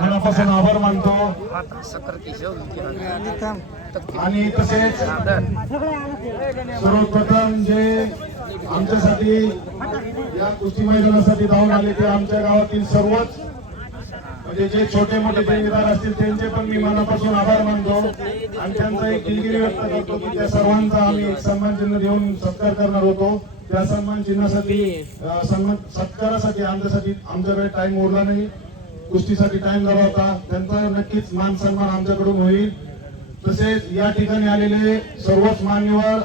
मनापासून आभार मानतो. आणि तसेच सर्वप्रथम जे आमच्यासाठी या कुस्ती मैदानासाठी धावून आले ते आमच्या गावातील सर्वच म्हणजे जे छोटे मोठे देणगीदार असतील त्यांचे पण मी मनापासून आभार मानतो. आणि त्यांचा एक दिलगिरी व्यक्त करतो की त्या सर्वांचा आम्ही एक सन्मान चिन्ह देऊन सत्कार करणार होतो. त्या सन्मान चिन्हासाठी सन्मान सत्कारासाठी आमच्यासाठी आमच्याकडे टाइम उरला नाही. कुस्तीसाठी टाइम झाला होता त्यांचा नक्कीच मान सन्मान आमच्याकडून होईल. तसेच या ठिकाणी आलेले सर्वच मान्यवर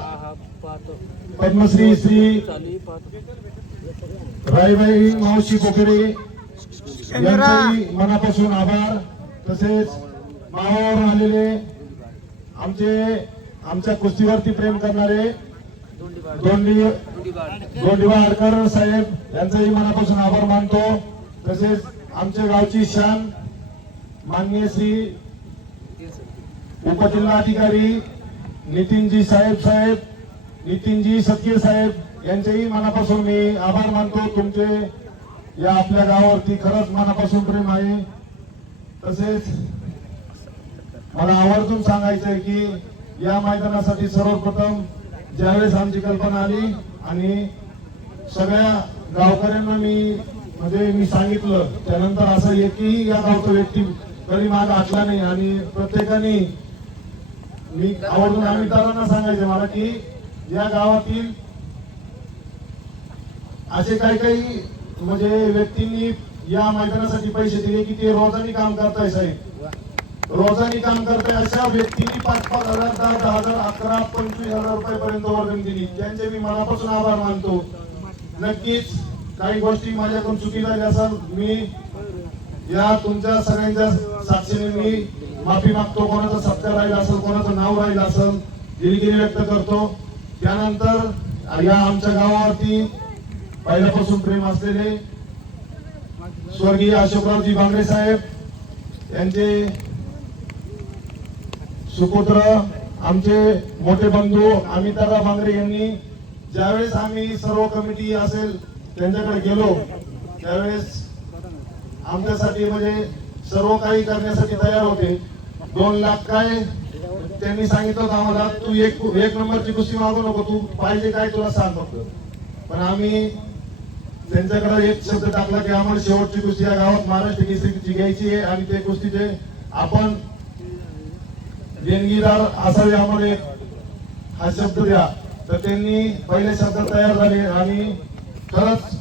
पद्मश्री श्री राईबाई मावशी पोखरे यांचाही मनापासून आभार. तसेच मावावर आलेले आमचे आमच्या कुस्तीवरती प्रेम करणारे दोंडीबा आडकर साहेब यांचाही मनापासून आभार मानतो. तसेच आमच्या गावची शान माननीय श्री उपजिल्हाधिकारी नितीनजी साहेब साहेब नितीनजी सतीर साहेब यांचेही मनापासून मी आभार मानतो. तुमचे या आपल्या गावावरती खरंच मनापासून प्रेम आहे. तसेच मला आवर्जून सांगायचंय की या मैदानासाठी सर्वप्रथम ज्यावेळेस आमची कल्पना आली आणि सगळ्या गावकऱ्यांना मी म्हणजे मी सांगितलं त्यानंतर असं एकही या गावचा व्यक्ती कधी माग आटला नाही. आणि प्रत्येकाने मी आवर्जून आम्ही सांगायचं मला की या गावातील असे काही काही म्हणजे व्यक्तींनी या मैदानासाठी पैसे दिले की ते रोजानी काम करताय साहेब. रोजानी काम करताय अशा व्यक्तींनी पाच पाच हजार दहा दहा हजार अकरा पंचवीस हजार रुपयापर्यंत वर्गणी दिली. त्यांचे मी मनापासून आभार मानतो. नक्कीच काही गोष्टी माझ्याकडून चुकी झाल्या असाल मी या तुमच्या सगळ्यांच्या साक्षीने मी माफी मागतो. कोणाचा सत्कार राहिला असेल कोणाचं नाव राहिलं असेल दिलगिरी व्यक्त करतो. त्यानंतर या आमच्या गावावरती पहिल्यापासून प्रेम असलेले स्वर्गीय अशोकरावजी बांगडे साहेब यांचे सुपुत्र आमचे मोठे बंधू अमिताभा बांगडे यांनी ज्यावेळेस आम्ही सर्व कमिटी असेल त्यांच्याकडे गेलो त्यावेळेस आमच्यासाठी म्हणजे सर्व काही करण्यासाठी तयार होते. दोन लाख काय त्यांनी सांगितलं होतं आम्हाला तू एक एक नंबरची कुस्ती मागू नको तू पाहिजे काय तुला सांग फक्त. पण आम्ही त्यांच्याकडे एक शब्द टाकला की आम्हाला शेवटची कुस्ती या गावात महाराष्ट्र केसरीची घ्यायची आहे आणि ते कुस्तीचे आपण देणगीदार असावे आम्हाला एक हा शब्द द्या. तर त्यांनी पहिले शब्द तयार झाले आणि खरंच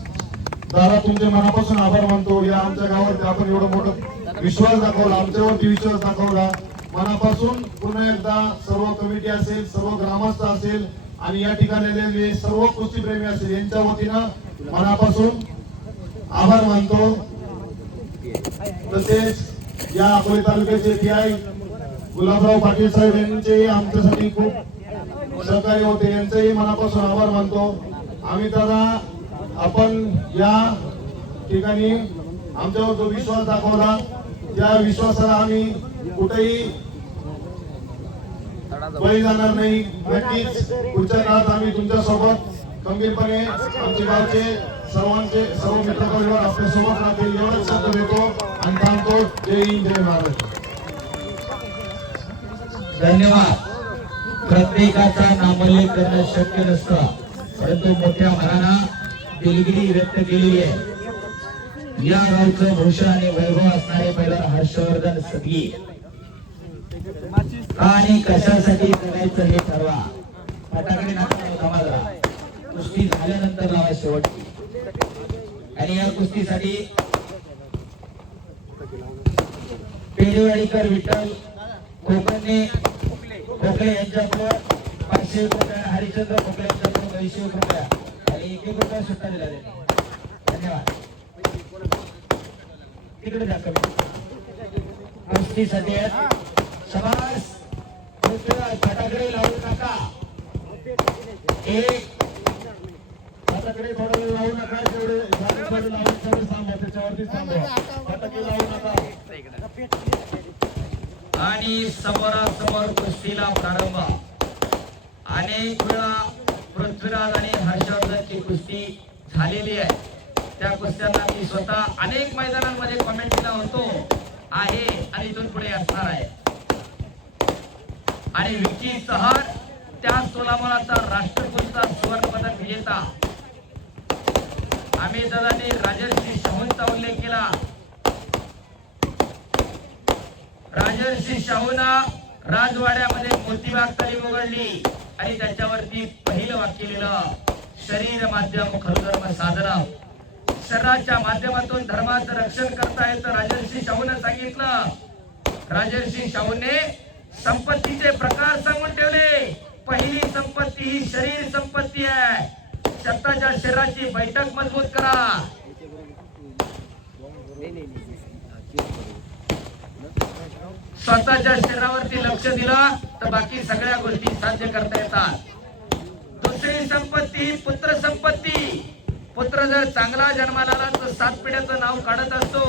दादा तुमचे मनापासून आभार मानतो. या आमच्या गावात आपण एवढं मोठं विश्वास दाखवला आमच्यावरती विश्वास दाखवला. मनापासून पुन्हा एकदा सर्व कमिटी असेल सर्व ग्रामस्थ असेल आणि या ठिकाणी आलेले सर्व कुस्तीप्रेमी असेल यांच्या वतीनं मनापासून आभार मानतो. तसेच या अकोले तालुक्याचे पी आय गुलाबराव पाटील साहेब यांचे आमच्यासाठी खूप सहकार्य होते. यांचेही मनापासून आभार मानतो. आम्ही त्यांना आपण या ठिकाणी आमच्यावर जो विश्वास दाखवला त्या विश्वासाला आम्ही कुठेही बळी जाणार नाही. नक्कीच पुढच्या काळात आम्ही तुमच्यासोबत खंबीरपणे आमचे गावचे सर्वांचे सर्व मित्र परिवार आपल्यासोबत राहतील एवढंच शब्द देतो आणि थांबतो. जय हिंद जय महाराष्ट्र धन्यवाद. प्रत्येकाचा नामोल्लेख करणं शक्य नसतं परंतु मोठ्या मनानं दिलगिरी व्यक्त केलेली आहे. या गावचं भूषण आणि वैभव असणारे पहिला हर्षवर्धन सदगी आणि कशासाठी करायचं हे ठरवा. फटाकडे नका मला कुस्ती झाल्यानंतर लावा शेवटची आणि या कुस्तीसाठी पेरेवाडीकर विठ्ठल कोकणने खोकले यांच्याकडे पाचशे रुपये हरिचंद्र खोकले यांच्याकडून दोनशे रुपये. आणि एक एक रुपया सुट्टा दिला धन्यवाद. तिकडे जा कमी. कुस्तीसाठी समाज फटाकडे लावू नका. एक फटाकडे थोडं लावू नका तेवढे झाडे थोडे लावून सगळे थांबा त्याच्यावरती थांबा. फटाके लावू नका. आणि समोरासमोर कुस्तीला प्रारंभ. अनेक वेळा पृथ्वीराज आणि हर्षवर्धनची कुस्ती झालेली आहे. त्या कुस्त्यांना मी स्वतः अनेक मैदानांमध्ये कॉमेंटला होतो. आहे आणि इथून पुढे असणार आहे. आणि विकी चव्हाण त्या सोलापुराचा राष्ट्रकुलचा सुवर्ण पदक विजेता. आम्ही दादांनी राजर्षी शाहूंचा उल्लेख केला. राजर्षी शाहूना राजवाड्यामध्ये मोतीबाग तालीम उघडली आणि त्याच्यावरती पहिलं वाक्य लिहिलं शरीर माध्यम खरधर्म साधना. शरीराच्या माध्यमातून धर्माचं रक्षण करता येतं राजर्षी शाहूने सांगितलं. राजर्षी शाहूने संपत्तीचे प्रकार सांगून ठेवले. पहिली संपत्ती ही शरीर संपत्ती आहे. स्वतःच्या शरीराची बैठक मजबूत करा. स्वतःच्या शरीरावरती लक्ष दिलं तर बाकी सगळ्या गोष्टी साध्य करता येतात. दुसरी संपत्ती ही पुत्र संपत्ती. पुत्र जर चांगला जन्माला आला तर सात पिढ्याचं नाव काढत असतो.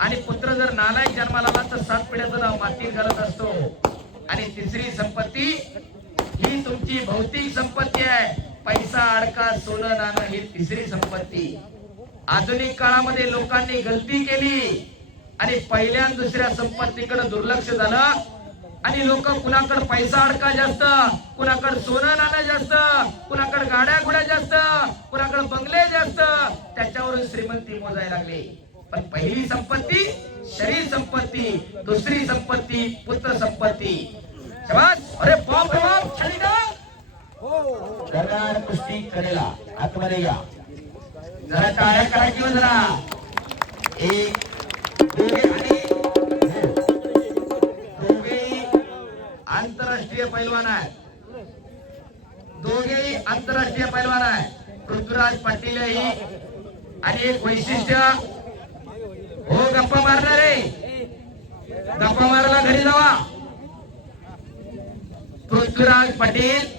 आणि पुत्र जर नालायक जन्माला आला तर सात पिढ्याचं नाव मातीत घालत असतो. आणि तिसरी संपत्ती ही तुमची भौतिक संपत्ती आहे. पैसा अडका सोनं नाणं ही तिसरी संपत्ती. आधुनिक काळामध्ये लोकांनी गलती केली आणि पहिल्या दुसऱ्या संपत्तीकडे दुर्लक्ष झालं आणि लोक कुणाकडे पैसा अडका जास्त कुणाकडे सोनं नाणं जास्त कुणाकडे गाड्या घोड्या जास्त कुणाकडे बंगले जास्त त्याच्यावरून श्रीमंती मोजायला लागली. पण पहिली संपत्ती शरीर संपत्ती दुसरी संपत्ती पुत्र संपत्ती. शाबास. अरे पॉप पॉप खाली का कुस्ती करेला. आतमध्ये या. जरा टाळ्या करायची हो जरा. एक दोघे आणि दोघेही आंतरराष्ट्रीय पैलवान आहेत. दोघेही आंतरराष्ट्रीय पैलवान आहे पृथ्वीराज पाटील ही आणि एक वैशिष्ट्य. हो गप्पा मारणार आहे गप्पा मारायला घरी जावा. पृथ्वीराज पाटील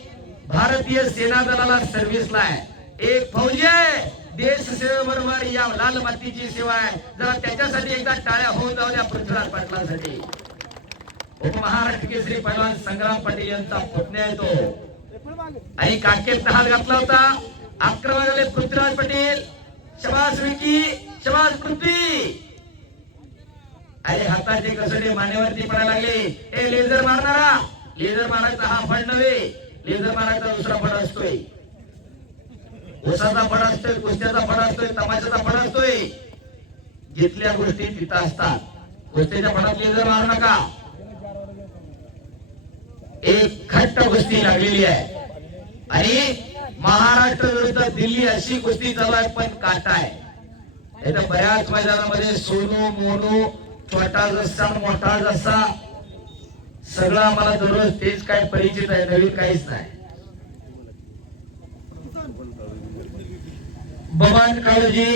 भारतीय सेना दलाला सर्व्हिसला आहे. एक फौजी आहे. देश सेवेबरोबर या लाल मातीची सेवा आहे. जरा त्याच्यासाठी एकदा टाळ्या होऊन जाऊ द्या पृथ्वीराज पाटलांसाठी. उपमहाराष्ट्र केसरी पैलवान संग्राम पाटील यांचा पुतण्या आहे तो आणि काकेत हात घातला होता. आक्रमण झाले पृथ्वीराज पाटील. शबास विकी शबास पृथ्वी. अरे हाताचे कसडे मानेवरती पडायला लागले. ए लेझर मारणारा. लेझर मारायचा हा फंड नव्हे. लेझर मारायचा दुसरा फड असतोय. उसाचा फड असतोय कुस्त्याचा फड असतोय तमाशाचा फड असतोय. जिथल्या गोष्टी तिथं असतात. कुस्त्याच्या फडात लेझर मारू नका. एक खट्ट कुस्ती लागलेली आहे. आणि महाराष्ट्र विरुद्ध दिल्ली अशी कुस्ती चालू आहे पण काटा आहे. बऱ्याच मैदानामध्ये सोनू मोनू छोटा जसा मोठा जसा सगळं आम्हाला दररोज तेच काय परिचित आहे नवीन काहीच नाही. बबन काळजी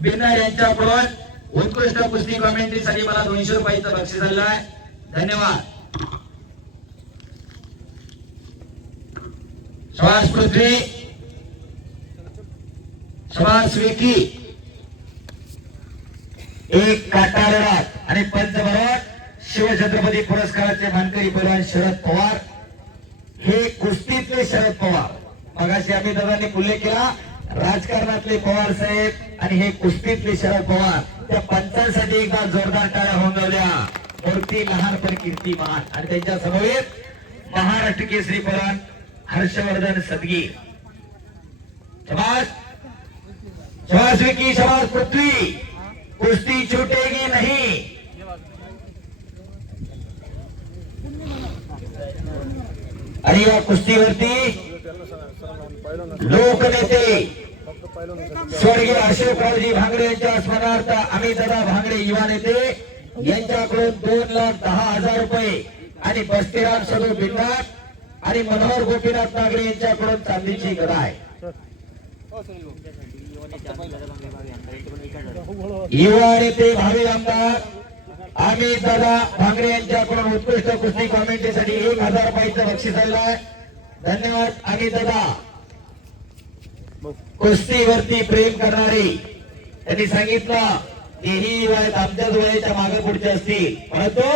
बिन्नर यांच्याकडून उत्कृष्ट कुस्ती कॉमेंट्रीसाठी मला दोनशे रुपयाचं बक्षीस आलेलं आहे धन्यवाद. श्वास पृथ्वी. श्वास विकी. एक काटारडात आणि पंच बरोबर. शिवछत्रपती पुरस्काराचे मानकरी पैलवान शरद पवार. हे कुस्तीतले शरद पवार. मगाशी आम्ही दादांनी उल्लेख केला राजकारणातले पवार साहेब आणि हे कुस्तीतले शरद पवार. त्या पंचांसाठी एकदा जोरदार टाळ्या होऊन जाऊ द्या. मूर्ती लहान पण कीर्ती महान. आणि त्यांच्या समवेत महाराष्ट्र केसरी पवार हर्षवर्धन सदगीर शबास. शबास विकी शबास पृथ्वी. कुस्ती छुटेगी नाही. आणि या कुस्तीवरती लोकनेते स्वर्गीय अशोकरावजी भांगडे यांच्या स्मरणार्थ आम्ही दादा भांगडे युवा नेते. यांच्याकडून दोन लाख दहा हजार रुपये आणि बस्तीराम सदो बिंदार आणि मनोहर गोपीनाथ नागरे यांच्याकडून चांदीची गदा आहे. युवा नेते भावी आमदार आम्ही दादा भांगरे यांच्याकडून उत्कृष्ट कुस्ती कॉमेंट्रीसाठी एक हजार रुपयाचं बक्षीस आलं आहे धन्यवाद. आम्ही दादा कुस्तीवरती प्रेम करणारी त्यांनी सांगितलं की ही वयात आमच्याच वयाच्या मागे पुढचे असतील. परंतु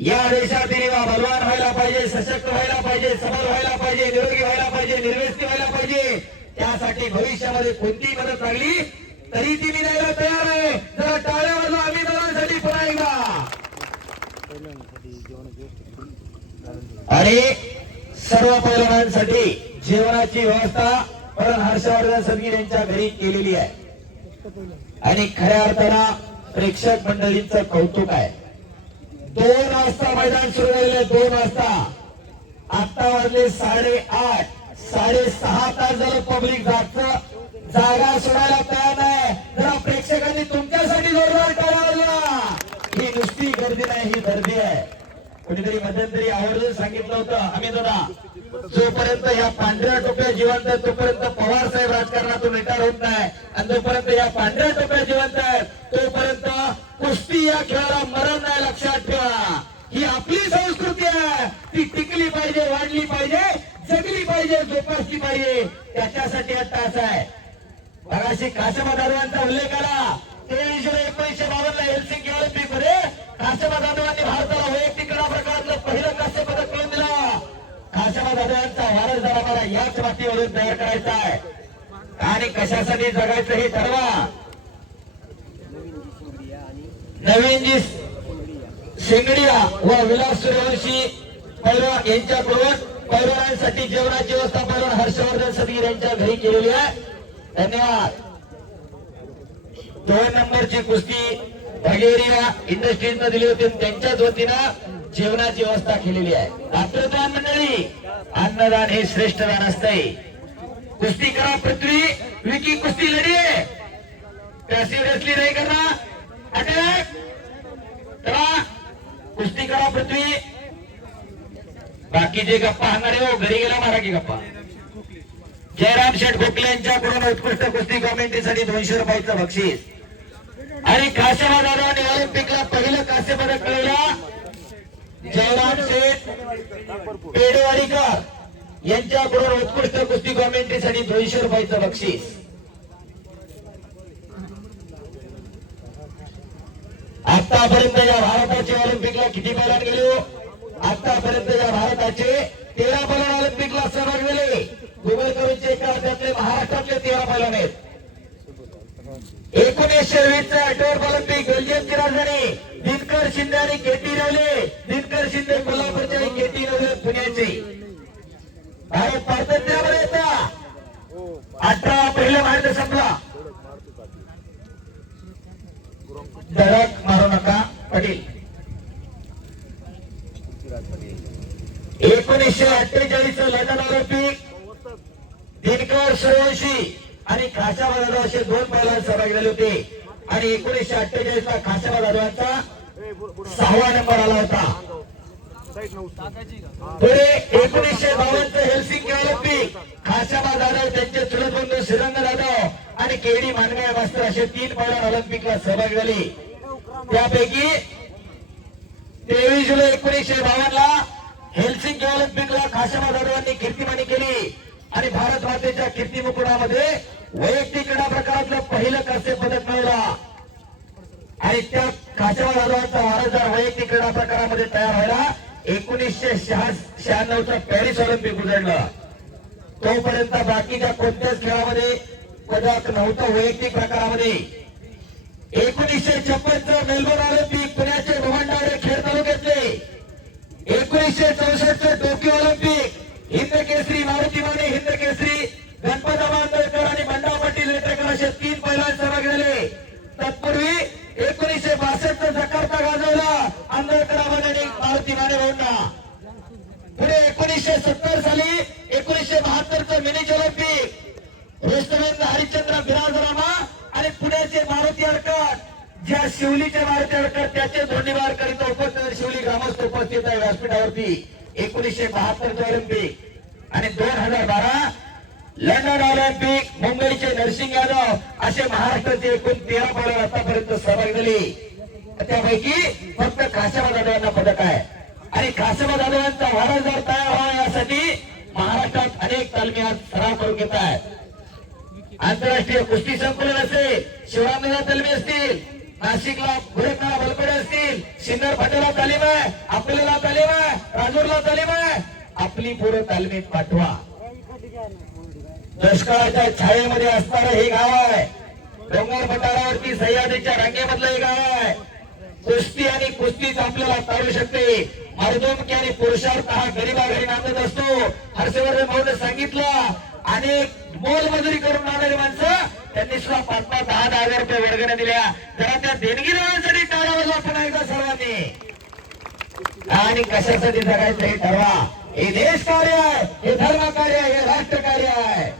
या देशातील बलवान व्हायला पाहिजे सशक्त व्हायला पाहिजे सबल व्हायला पाहिजे निरोगी व्हायला पाहिजे निर्व्यस्ती व्हायला पाहिजे. त्यासाठी भविष्यामध्ये कोणतीही मदत लागली तरी ती मी द्यायला तयार आहे. जरा टाळ्या वाजवा आम्ही दलांसाठी पुन्हा एकदा. आणि सर्व पैलवानांसाठी जेवणाची व्यवस्था पण हर्षवर्धन सदगीर यांच्या घरी केलेली आहे. आणि खऱ्या अर्थानं प्रेक्षक मंडळींचं कौतुक आहे. दोन वाजता मैदान सुरू झालेलं दोन वाजता. आता वाजले साडे साडेआठ साडेसहा तास झालं पब्लिक जागचं. जागा सोडायला तयार नाही. जरा प्रेक्षकांनी तुमच्यासाठी जोरदार टाळावला ही नुसती गर्दी नाही ही गर्दी आहे. कुठेतरी मध्यंतरी आवर्जून सांगितलं होतं आम्ही दादा जोपर्यंत या पांढऱ्या टोप्या जिवंत आहेत तोपर्यंत पवार साहेब राजकारणातून रिटायर होत नाही. आणि जोपर्यंत या पांढऱ्या टोप्या जिवंत आहेत तोपर्यंत कुस्ती या खेळाला मरण नाही लक्षात ठेवा. ही आपली संस्कृती आहे. ती टिकली पाहिजे वाढली पाहिजे जगली पाहिजे जोपासली पाहिजे. त्याच्यासाठी हा तास आहे. मगाशी काशमा दादवांचा उल्लेख आला. तेवीस जुलै एकोणीसशे बावन्न हेल्सिंकी ऑलिम्पिकमध्ये. काशमा दादवांनी भारताला वैयक्तिक क्रीडा प्रकारातलं पहिलं कांस्य पदक मिळून दिलं. काशमा दादवांचा वारसदार आम्हाला याच मातीवरून तयार करायचा आहे. आणि कशासाठी जगायचं हे ठरवा. नवीनजी शेंगडिया व विलास सूर्यवंशी पैलवान यांच्याकडून पैलवानांसाठी जेवणाची व्यवस्था पैलवान हर्षवर्धन सदगीर यांच्या घरी केलेली आहे. धन्यवाद. दोन नंबरची कुस्ती भगेरिया इंडस्ट्रीजनं दिली होती त्यांच्याच वतीनं जेवणाची व्यवस्था केलेली आहे. पात्रदान मंडळी अन्नदान हे श्रेष्ठ दान असतंय. कुस्ती करा पृथ्वी विकी कुस्ती लढी पॅसिव्ह रेसली नाही करा अटॅक. करा. कुस्ती करा पृथ्वी. बाकीचे गप्पा हाणारे हो घरी गेला मारा की गप्पा. जयराम शेठ गोखले यांच्याकडून उत्कृष्ट कुस्ती कॉमेंट्रीसाठी दोनशे रुपयाचं बक्षीस. आणि काशेबा दादाने ऑलिम्पिकला पहिलं कास्य पदक मिळवला जयराम शेठ पेडवाडीकर यांच्याकडून उत्कृष्ट कुस्ती कॉमेंट्रीसाठी दोनशे रुपयाचं बक्षीस. आतापर्यंत या भारताचे ऑलिम्पिकला किती पैलवान गेले हो? आतापर्यंत या भारताचे तेरा पैलवान ऑलिम्पिकला सहभाग गेले गुगल करून चेक महाराष्ट्रातले तेरा पैलवान आहेत. एकोणीसशे वीस चा ऍटोर ऑलिम्पिक बेल्जियमची राजधानी दिनकर शिंदे आणि केटी नवले दिनकर शिंदे कोल्हापूरचे आणि केटी नवले पुण्याचे. भारत पारतंत्र्यामध्ये येता. अठरा पहिला भारत संपला. धडक मारू नका पटेल एकोणीसशे अठ्ठेचाळीस लंडन ऑलिम्पिक दिनकर सूर्यवंशी आणि खासाबा जाधव असे दोन पैलवान सहभागी झाले होते. आणि एकोणीसशे अठ्ठेचाळीस ला खासाबा जाधवांचा सहावा नंबर आला होता. पुढे एकोणीसशे बावन्न हेल्सिंग ऑलिम्पिक खासाबा जाधव त्यांचे चुलत बंधू श्रीरंग जाधव आणि केडी मानवे मास्तर असे तीन पैलवान ऑलिम्पिकला सहभागी झाले. त्यापैकी तेवीस जुलै एकोणीसशे बावन्न ला हेल्सिंकी ऑलिम्पिकला खासाबा जाधवांनी कीर्तिमानी केली. आणि भारत मातेच्या कीर्ती मुकुटामध्ये वैयक्तिक क्रीडा प्रकारातलं पहिलं कांस्य पदक मिळवला आणि त्या खाशाबा जाधवांचा वारसदार वैयक्तिक क्रीडा प्रकारामध्ये तयार व्हायला एकोणीसशे शहाण्णवचा पॅरिस ऑलिम्पिक उजळलं. तोपर्यंत बाकीच्या कोणत्याच खेळामध्ये पदक नव्हतं वैयक्तिक प्रकारामध्ये. एकोणीसशे छप्पनचं मेलबोर्न ऑलिम्पिक पुण्याचे भवंडारे खेळ तालुक्यातले. एकोणीसशे चौसष्ट टोकियो ऑलिम्पिक. हिंद केसरी मारुती माने हिंद केसरी गणपत आंबेडकर आणि बंडा पाटील नेत्रेकर असे तीन पैलवान सभा झाले. तत्पूर्वी एकोणीसशे बासष्ट जकार्ता गाजवला आंबेडकर आणि मारुती माने भाऊंना. पुढे एकोणीसशे सत्तर साली एकोणीसशे बहात्तरचं mini Olympic restaurant Harishchandra Birajrama आणि पुण्याचे मारुती अडकट ज्या शिवलीचे मारुती त्याचे धोंडीबार करीत उपस्थित शिवली ग्रामस्थ उपस्थित आहे व्यासपीठावरती. एकोणीसशे बहात्तरचं ऑलिम्पिक. आणि दोन हजार बारा लंडन ऑलिम्पिक मुंबईचे नरसिंग यादव असे महाराष्ट्राचे एकूण तेरा पदक आतापर्यंत सहभागी झाले. त्यापैकी फक्त काशाबा जाधवांना पदक आहे. आणि काशाबा जाधवांचा वारसदार तयार व्हावा यासाठी महाराष्ट्रात अनेक तालमी आज सराव करून घेत आहेत. आंतरराष्ट्रीय कुस्ती संकुलन असेल शिवरामेला तालमी असतील नाशिकला गोरखनाला बलकडे असतील. सिन्नर फाट्याला तालीम आहे. आपल्याला तालीम आहे. राजूरला तालीम आहे. आपली पोरं तालमीत पाठवा. दुष्काळाच्या छायेमध्ये असणारं हे गाव आहे. डोंगर पठारावरती सह्याद्रीच्या रांगेमधलं हे गाव आहे. कुस्ती आणि कुस्तीच आपल्याला तारू शकते. मर्दुमकी आणि पुरुषार्थ हा घरी नांदत असतो. हर्षवर्धन भाऊने सांगितलं अनेक मोलमजुरी करून राहणारी माणसं त्यांनी सुद्धा पाच पाच दहा दहा हजार रुपये वर्गण्या दिल्या. जरा त्या देणगीदारांसाठी टाळा वाजवा पुन्हा एकदा सर्वांनी? आणि कशासाठी जगायचं हे ठरवा. हे देश कार्य आहे हे धर्म कार्य आहे हे राष्ट्र कार्य आहे.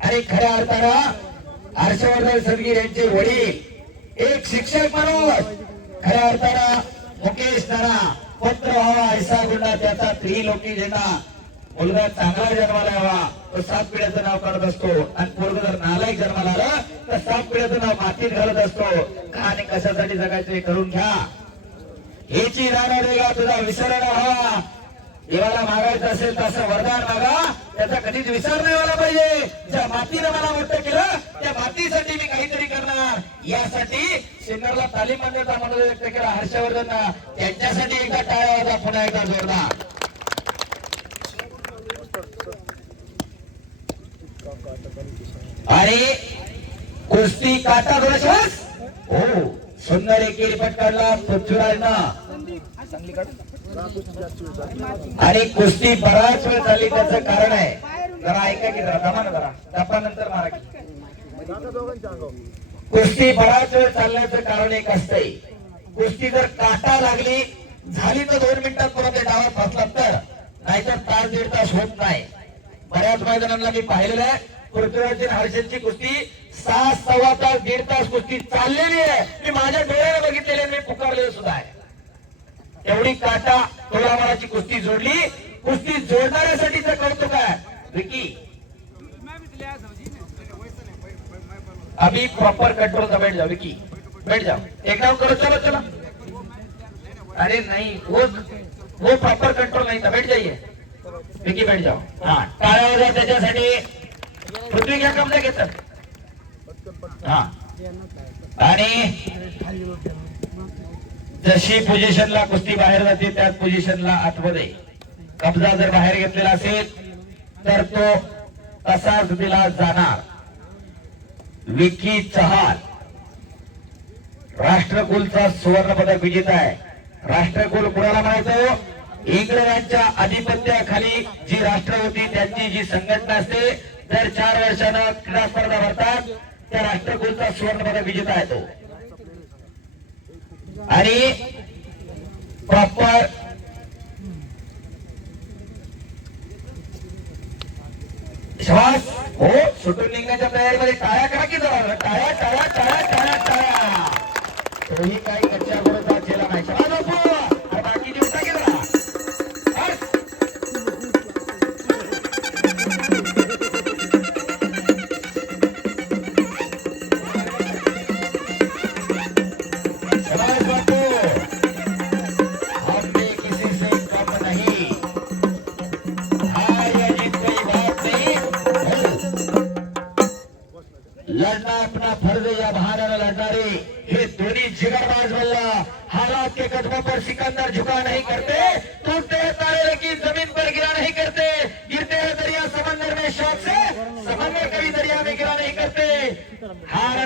आणि खऱ्या अर्थानं हर्षवर्धन सदगीर यांचे वडील एक शिक्षक म्हणून खऱ्या अर्थानं मुकेश नाना पत्र व्हावा ऐसा गुंडा त्याचा त्रिलोकी झेंडा मुलगा चांगला जन्माला यावा तो सात पिढ्याचं नाव काढत असतो. आणि पोरग जर नालायक जन्माला आला तर सात पिढ्याचं नाव मातीत घालत असतो. का आणि कशासाठी जगायचं करून घ्या. हेची राहणार देगा तुझा विसर हवा देवाला मागायचं असेल तर असं वरदान मागा. त्याचा कधीच विसर नाही व्हायला पाहिजे. ज्या मातीनं मला मोठं केलं त्या मातीसाठी मी काहीतरी करणार. यासाठी सिन्नरला तालीम मान्यता म्हणून व्यक्त केला हर्षवर्धन त्यांच्यासाठी एकदा टाळ्या होता पुन्हा एकदा जोरदार. आणि कुस्ती काटा दोनश्वास हो सुंदर एक रिपट काढला पृथ्वीराजनं. आणि कुस्ती बराच वेळ झाली त्याचं कारण आहे. जरा ऐका की जरा दमा ना जरा. दपा नंतर मारा की. कुस्ती बराच वेळ चालण्याचं कारण एक असतंय. कुस्ती जर काटा लागली झाली तर दोन मिनिटात परत ते डावात फसला तर. नाहीतर तास दीड तास होत नाही. बऱ्याच मैदानांना मी पाहिलेलं आहे. पृथ्वीराज हर्षदची कुस्ती सहा सव्वा तास दीड तास कुस्ती चाललेली आहे. मी माझ्या डोळ्याने बघितलेली मी पुकारलेलं सुद्धा आहे. एवढी काटा तोलामाराची कुस्ती जोडली. कुस्ती जोडणाऱ्यासाठीच कौतुक आहे. विकी. अभी प्रॉपर कंट्रोल का बैठ जाओ विकी. बैठ जाओ एक डाउन करो चलो चलो. अरे नहीं वो वो प्रॉपर कंट्रोल नहीं था बैठ जाइए विकी बैठ जाओ हाँ टाळ्या वाजवा त्याच्यासाठी. पृथ्वी घ्या कमला घेतात. हा. आणि जशी पोझिशनला कुस्ती बाहेर जाते त्याच पोझिशनला आतमध्ये कब्जा जर बाहेर घेतलेला असेल तर तो तसाच दिला जाणार. विकी चहाल राष्ट्रकुलचा सुवर्ण पदक विजेता आहे. राष्ट्रकुल कुणाला म्हणायचो? इंग्रजांच्या आधिपत्याखाली जी राष्ट्र होती त्यांची जी संघटना असते दर चार वर्षानं क्रीडा स्पर्धा भरतात. त्या राष्ट्रकुलचा सुवर्ण पदक विजेता येतो आणि प्रॉपर श्वास हो सुटून निघण्याच्या तयारीमध्ये टाळ्या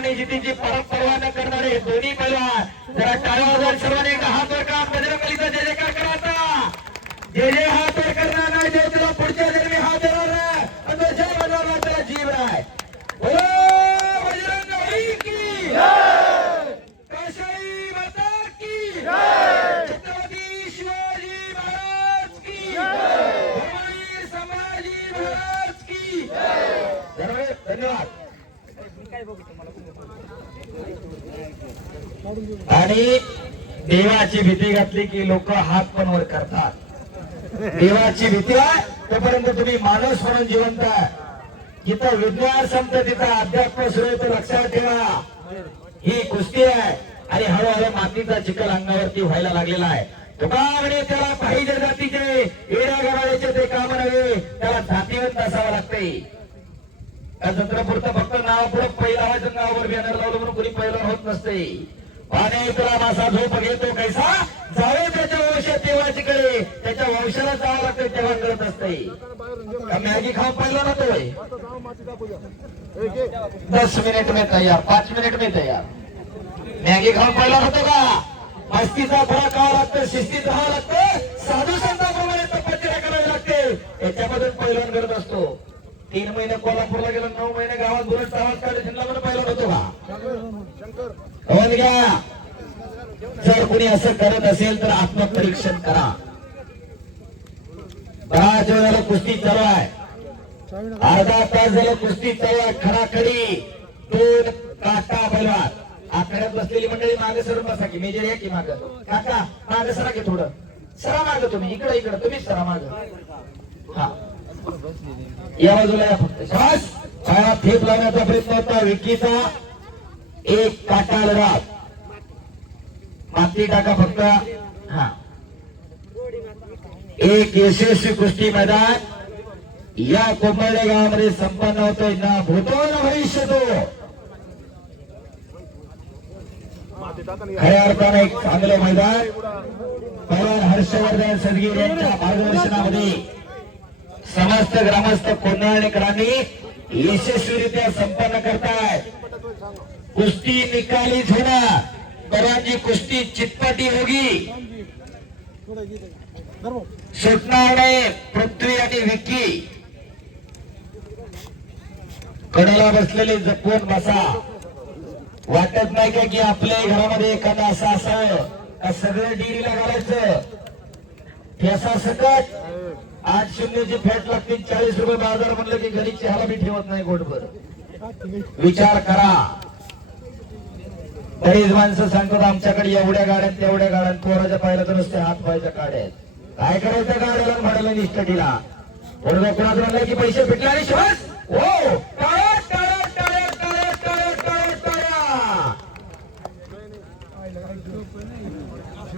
आणि जितीची परत परवा न करणारे दोन्ही पैलवान जरा टाळ्या वाजवून सर्वांनी एकदा हात वर का बजरंगलीचा जय जयकार करायचा जे जे हात वर करणार नाही देव तुला पुढच्या जन्मी हात देणार नाही आणि तो जय बनवणार त्याला जीव नाही बोलो बजरंगबली की काशाई माता की छत्रपती शिवाजी महाराज की भवानी संभाजी महाराज की धन्यवाद धन्यवाद आणि देवाची भीती घातली की लोक हात पण वर करतात. देवाची भीती आहे तोपर्यंत तुम्ही माणूस म्हणून जिवंत आहे. जिथं विज्ञान संपतं तिथं अध्यात्म सुरू होतं लक्षात ठेवा. ही कुस्ती आहे आणि हळूहळू मातीचा चिखल अंगावरती व्हायला लागलेला आहे. तुका त्याला पाहिजे जातीचे येड्या गवाळ्याचे ते काम नव्हे त्याला जातीवंत असावं लागते. त्या जत्रापुरतं फक्त नाव पुढं पहिला लावायचं नावावर बॅनर लावलं म्हणून कोणी पहिला होत नसते. आणि तुला मासा झोप घेतो कैसा? जावे त्याच्या वंशात तेव्हा कडे त्याच्या वंशाला जावं लागतं तेव्हा करत असते मॅगी खाऊन पाहिलं ना तो? दस मिनिट में तयार पाच मिनिट में तयार. मॅगी खाऊन पाहिला होतो का? मस्तीचा फरक खावा लागतं शिस्तीत राहावं लागतं साधू संताप्रमाणे तपश्चर्या करावी लागते. याच्यामधून पहिलवान करत असतो. तीन महिने कोल्हापूरला गेलो नऊ महिने गावात बुलेट आवाज काढे होतो का? जर कोणी असं करत असेल तर आत्मपरीक्षण करा. बराच वेळ झालं कुस्ती चालू आहे. अर्धा तास झालं कुस्ती चालू आहे. खडाखडी दोन काटा पैलवान आखाड्यात बसलेली मंडळी मागे सरून बसा की मेजर या की माग? काका मागे सरा की थोडं. सरा माग तुम्ही इकडे इकडे. तुम्हीच सरा माग. हा. या बाजूला या फक्त. शाबास. पायाला थेप लावण्याचा प्रयत्न होता. विकीचा एक काटा लढात माती टाका फक्त. हा. एक यशस्वी कुस्ती मैदान. या कोंबडे गावामध्ये संपन्न होतोय. ना भूतो ना भविष्यतो. खऱ्या अर्थाने एक चांगलं मैदान. पवार हर्षवर्धन सदगीर यांच्या मार्गदर्शनामध्ये समस्त ग्रामस्थ कोंडाणेकरांनी यशस्वीरित्या संपन्न करतायत. कुस्ती निकाली होणार बराची कुस्ती चितपटी होगी. सुटणारे पृथ्वी आणि विकी. कडाला बसलेले जपून बसा. वाटत नाही का की आपल्या घरामध्ये एखादा असं असावं? का सगळं डिरीला घालायचं? ठेसा सकट? आठ शून्यची फॅट लागते चाळीस रुपये बाजार म्हणलं की घरी चहाला बी ठेवत नाही गोडभर विचार करा. बरीच माणसं सांगतात आमच्याकडे एवढ्या गाड्या तेवढ्या गाड्या पोराच्या पाहिलं तर नुसते हात पायच्या गाड्या काय करायचं गाड्याला भाड्याला निष्ठटीला? पोरगा कोणाचं म्हणलं की पैसे भेटले आणि श्वास? हो!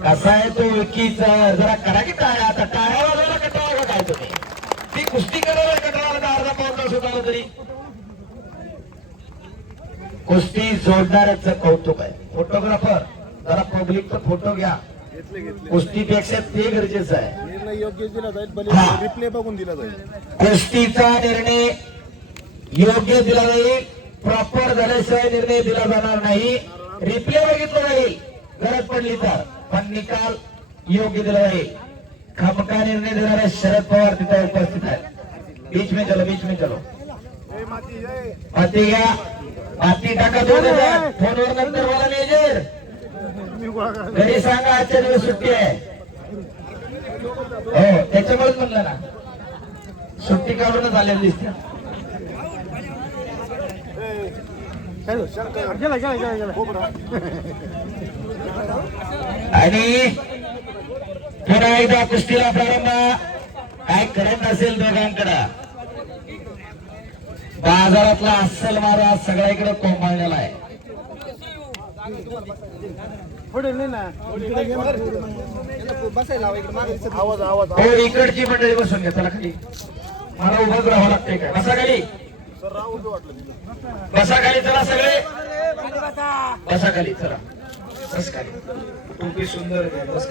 कसा आहे तो विकीचा? जरा करा की टाळ्या? आता टाळ्या वाजवायला कटाळा काय तुम्ही ती कुस्ती करायला कटाळा अर्धा पाऊस तास होत तरी. कुस्ती जोडणाऱ्याचं कौतुक आहे. फोटोग्राफर जरा पब्लिकचा फोटो घ्या. कुस्तीपेक्षा ते गरजेचं आहे. निर्णय योग्य दिला जाईल हा. रिप्ले बघून दिला जाईल. कुस्तीचा निर्णय योग्य दिला जाईल प्रॉपर झाल्याशिवाय निर्णय दिला जाणार नाही. रिप्ले बघितलं जाईल गरज पडली तर. पण निकाल योग्य दिला जाईल. खमका निर्णय देणारे शरद पवार तिथे उपस्थित आहेत. बीच में चलो बीच में चलो. माती घ्या. आपली टाका दोन हजार फोनवर नंतर मला मेजर. घरी सांगा आजच्या दिवस सुट्टी आहे. हो त्याच्यामुळेच म्हणलं ना. सुट्टी काढूनच आलेली दिसते. आणि पुन्हा एकदा कुस्तीला प्रारंभ. काय करत असेल दोघांकडं? बाजारातला अस्सल मारा सगळ्याकडे कोंबाळलेला आहे. पुढे नाही ना. इकडे घे ना. आवाज आवाज हो इकडची मंडळी बसून घ्या चला खाली. मला उभंच राहावं लागतंय काय बसा खाली. बसा खाली चला सगळे. बसा खाली चला. बस टोपी सुंदर बस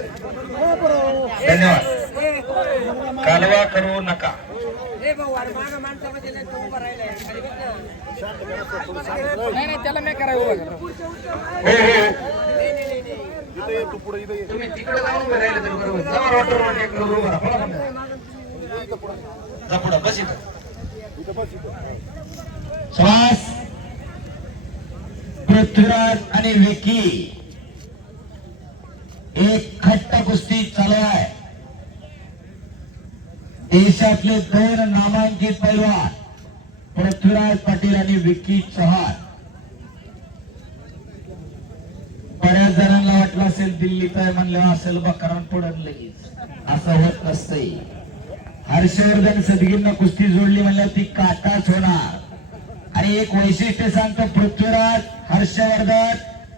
धन्यवाद. कालवा करू नका. हो हो इथं ये तू पुढे इथं ये तुम्ही तिकडे जाऊन राहिले तरी बरोबर पुढं बस इथं. श्वास पृथ्वीराज आणि विकी. एक खट्ट कुस्ती चालू आहे. देशातले दोन नामांकित पैलवान पृथ्वीराज पाटील आणि विकी चव्हाण. बऱ्याच जणांना वाटलं असेल दिल्लीत आहे म्हणलं असेल बकरान पडत लगेच. असं होत नसतंय. हर्षवर्धन सदगींना कुस्ती जोडली म्हणल्यावर ती काटाच होणार. आणि एक वैशिष्ट्य सांगतो पृथ्वीराज हर्षवर्धन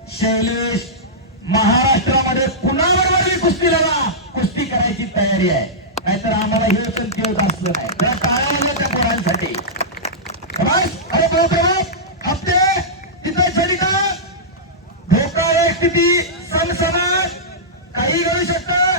शैलेश महाराष्ट्रामध्ये कुणाबरोबर कुस्ती लढा? कुस्ती करायची तयारी आहे. नाहीतर आम्हाला हे संधी केवळ असलं नाही. त्या टाळावलं त्या पोरांसाठी. अरे प्रवास हप्ते तिथं का? धोका स्थिती सण समाज काही घडू शकतं?